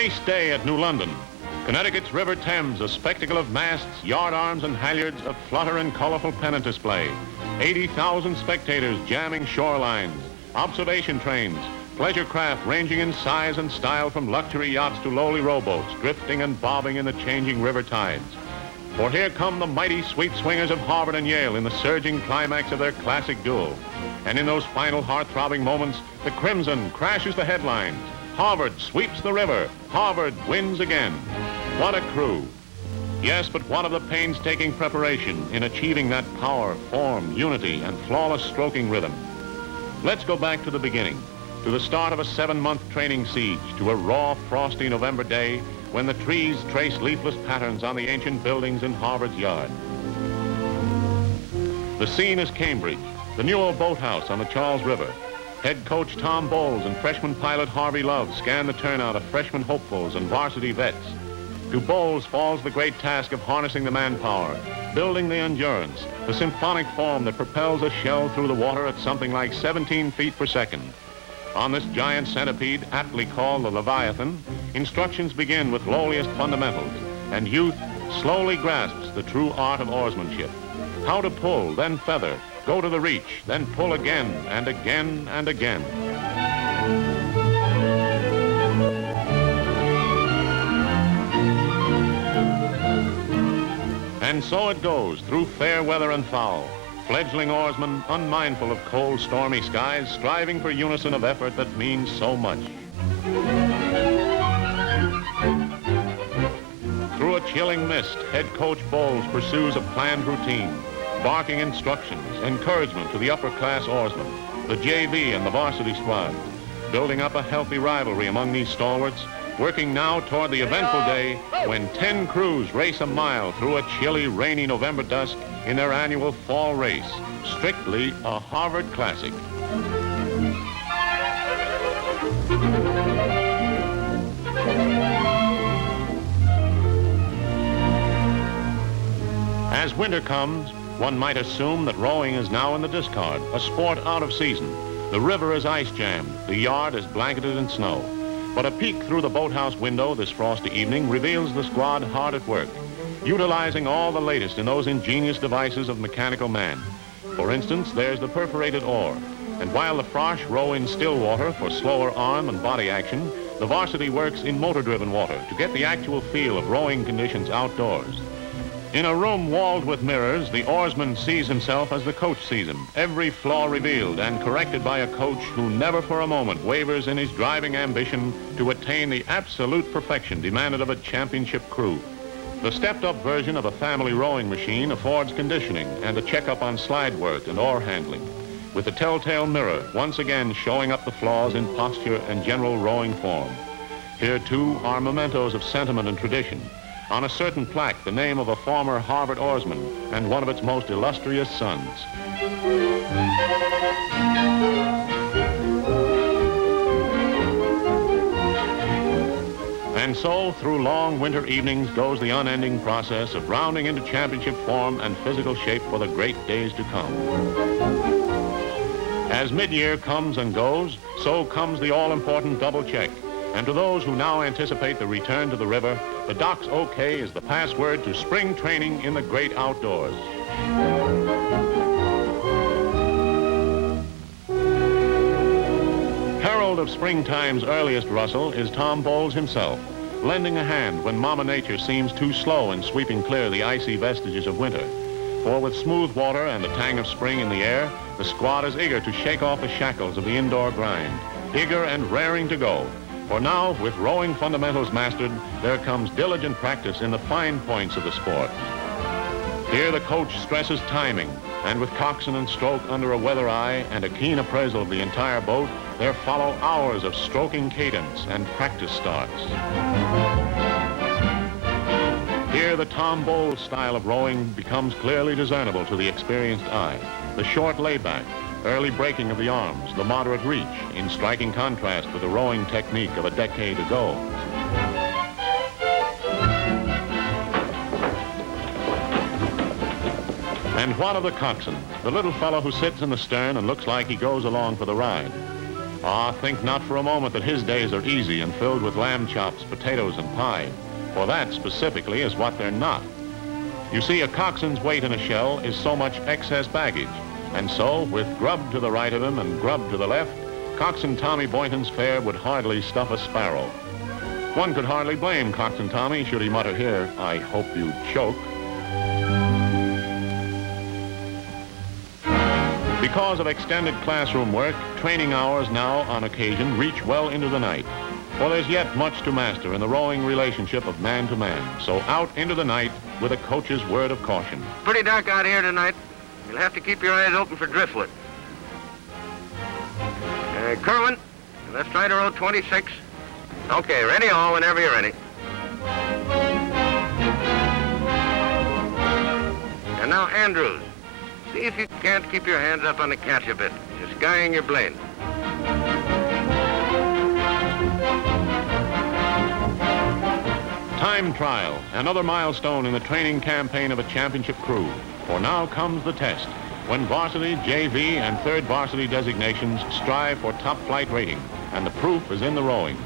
Race day at New London. Connecticut's River Thames, a spectacle of masts, yard arms, and halyards, a flutter and colorful pennant display. 80,000 spectators jamming shorelines, observation trains, pleasure craft ranging in size and style from luxury yachts to lowly rowboats, drifting and bobbing in the changing river tides. For here come the mighty sweep swingers of Harvard and Yale in the surging climax of their classic duel. And in those final heart-throbbing moments, the Crimson crashes the headlines. Harvard sweeps the river. Harvard wins again. What a crew. Yes, but what of the painstaking preparation in achieving that power, form, unity, and flawless stroking rhythm? Let's go back to the beginning, to the start of a 7-month training siege, to a raw, frosty November day when the trees trace leafless patterns on the ancient buildings in Harvard's yard. The scene is Cambridge, the Newell boathouse on the Charles River. Head coach Tom Bowles and freshman pilot Harvey Love scan the turnout of freshman hopefuls and varsity vets. To Bowles falls the great task of harnessing the manpower, building the endurance, the symphonic form that propels a shell through the water at something like 17 feet per second. On this giant centipede, aptly called the Leviathan, instructions begin with lowliest fundamentals, and youth slowly grasps the true art of oarsmanship. How to pull, then feather, go to the reach, then pull again and again and again. And so it goes, through fair weather and foul. Fledgling oarsmen, unmindful of cold, stormy skies, striving for unison of effort that means so much. Through a chilling mist, head coach Bowles pursues a planned routine, barking instructions, encouragement to the upper-class oarsmen, the JV and the varsity squad, building up a healthy rivalry among these stalwarts, working now toward the eventful day when 10 crews race a mile through a chilly, rainy November dusk in their annual fall race, strictly a Harvard classic. As winter comes, one might assume that rowing is now in the discard, a sport out of season. The river is ice jammed, the yard is blanketed in snow. But a peek through the boathouse window this frosty evening reveals the squad hard at work, utilizing all the latest in those ingenious devices of mechanical man. For instance, there's the perforated oar. And while the frosh row in still water for slower arm and body action, the varsity works in motor-driven water to get the actual feel of rowing conditions outdoors. In a room walled with mirrors, the oarsman sees himself as the coach sees him, every flaw revealed and corrected by a coach who never for a moment wavers in his driving ambition to attain the absolute perfection demanded of a championship crew. The stepped-up version of a family rowing machine affords conditioning and a checkup on slide work and oar handling, with the telltale mirror once again showing up the flaws in posture and general rowing form. Here, too, are mementos of sentiment and tradition. On a certain plaque, the name of a former Harvard oarsman and one of its most illustrious sons. And so, through long winter evenings goes the unending process of rounding into championship form and physical shape for the great days to come. As mid-year comes and goes, so comes the all-important double check. And to those who now anticipate the return to the river, the Doc's OK is the password to spring training in the great outdoors. Herald of springtime's earliest rustle is Tom Bowles himself, lending a hand when Mama Nature seems too slow in sweeping clear the icy vestiges of winter. For with smooth water and the tang of spring in the air, the squad is eager to shake off the shackles of the indoor grind, eager and raring to go. For now, with rowing fundamentals mastered, there comes diligent practice in the fine points of the sport. Here the coach stresses timing, and with coxswain and stroke under a weather eye and a keen appraisal of the entire boat, there follow hours of stroking cadence and practice starts. Here the Tom Bowles style of rowing becomes clearly discernible to the experienced eye. The short layback, early breaking of the arms, the moderate reach, in striking contrast with the rowing technique of a decade ago. And what of the coxswain, the little fellow who sits in the stern and looks like he goes along for the ride? Ah, think not for a moment that his days are easy and filled with lamb chops, potatoes, and pie. For that, specifically, is what they're not. You see, a coxswain's weight in a shell is so much excess baggage. And so, with grub to the right of him and grub to the left, Coxswain Tommy Boynton's fare would hardly stuff a sparrow. One could hardly blame Coxswain Tommy should he mutter here, "I hope you choke." Because of extended classroom work, training hours now, on occasion, reach well into the night. For there's yet much to master in the rowing relationship of man to man. So out into the night with a coach's word of caution. Pretty dark out here tonight. You'll have to keep your eyes open for driftwood. Kerwin, let's try to row 26. Okay, ready all whenever you're ready. And now, Andrews, see if you can't keep your hands up on the catch a bit. You're skying your blade. Time trial, another milestone in the training campaign of a championship crew. For now comes the test, when varsity, JV, and third varsity designations strive for top flight rating, and the proof is in the rowing.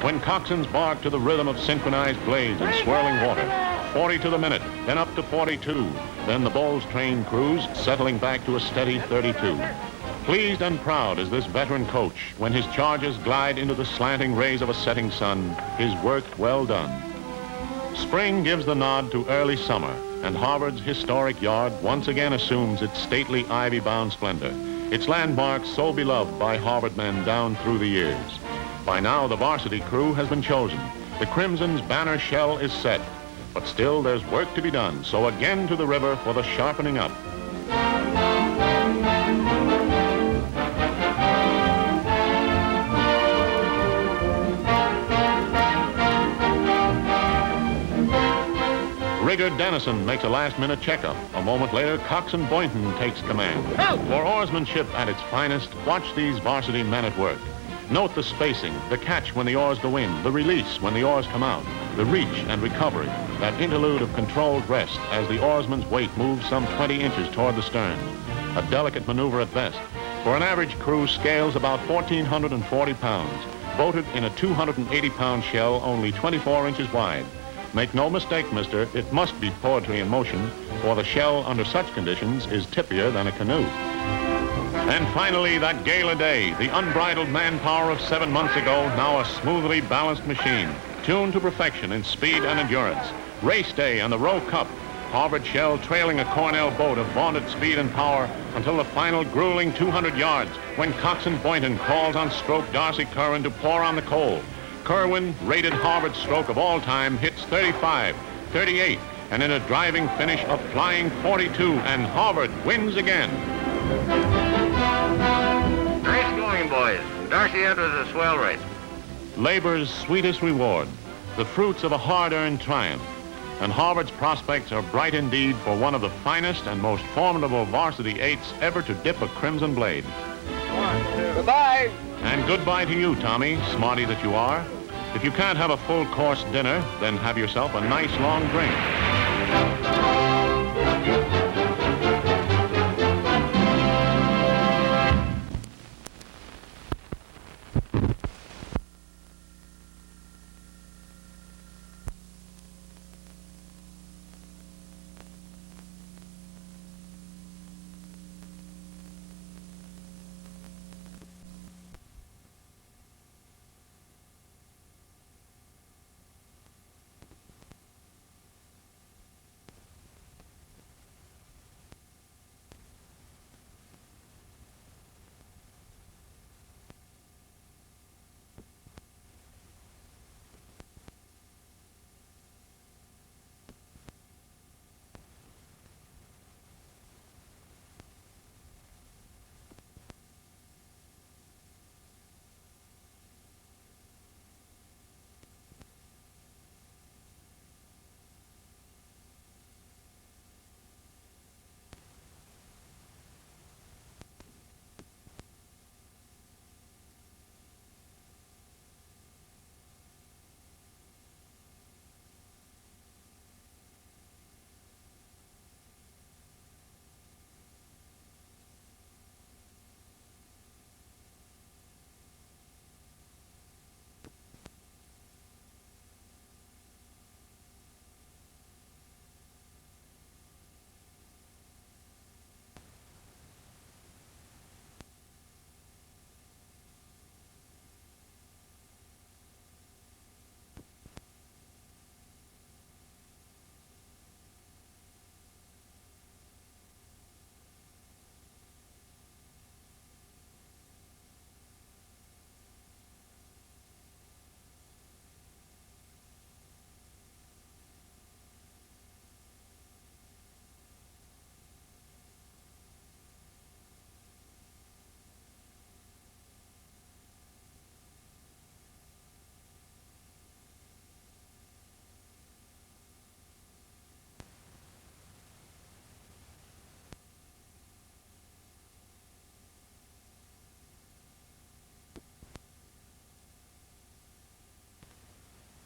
When coxswains bark to the rhythm of synchronized blades and swirling water, 40 to the minute, then up to 42, then the Bowles trained crews settling back to a steady 32. Pleased and proud is this veteran coach when his charges glide into the slanting rays of a setting sun, his work well done. Spring gives the nod to early summer, and Harvard's historic yard once again assumes its stately ivy-bound splendor, its landmarks so beloved by Harvard men down through the years. By now, the varsity crew has been chosen. The Crimson's banner shell is set, but still there's work to be done, so again to the river for the sharpening up. Rigger Dennison makes a last-minute checkup. A moment later, Coxswain Boynton takes command. For oarsmanship at its finest, watch these varsity men at work. Note the spacing, the catch when the oars go in, the release when the oars come out, the reach and recovery, that interlude of controlled rest as the oarsman's weight moves some 20 inches toward the stern. A delicate maneuver at best. For an average crew, scales about 1,440 pounds. Voted in a 280-pound shell, only 24 inches wide. Make no mistake, mister, it must be poetry in motion, for the shell under such conditions is tippier than a canoe. And finally, that gala day, the unbridled manpower of 7 months ago, now a smoothly balanced machine, tuned to perfection in speed and endurance. Race day and the Row Cup, Harvard shell trailing a Cornell boat of vaunted speed and power until the final grueling 200 yards, when Coxswain Boynton calls on stroke Darcy Kerwin to pour on the coal. Kerwin, rated Harvard stroke of all time, hits 35, 38, and in a driving finish, a flying 42, and Harvard wins again. Nice going, boys. Darcy enters a swell race. Labor's sweetest reward, the fruits of a hard-earned triumph. And Harvard's prospects are bright indeed for one of the finest and most formidable varsity eights ever to dip a crimson blade. Goodbye. And goodbye to you, Tommy, smarty that you are. If you can't have a full-course dinner, then have yourself a nice long drink.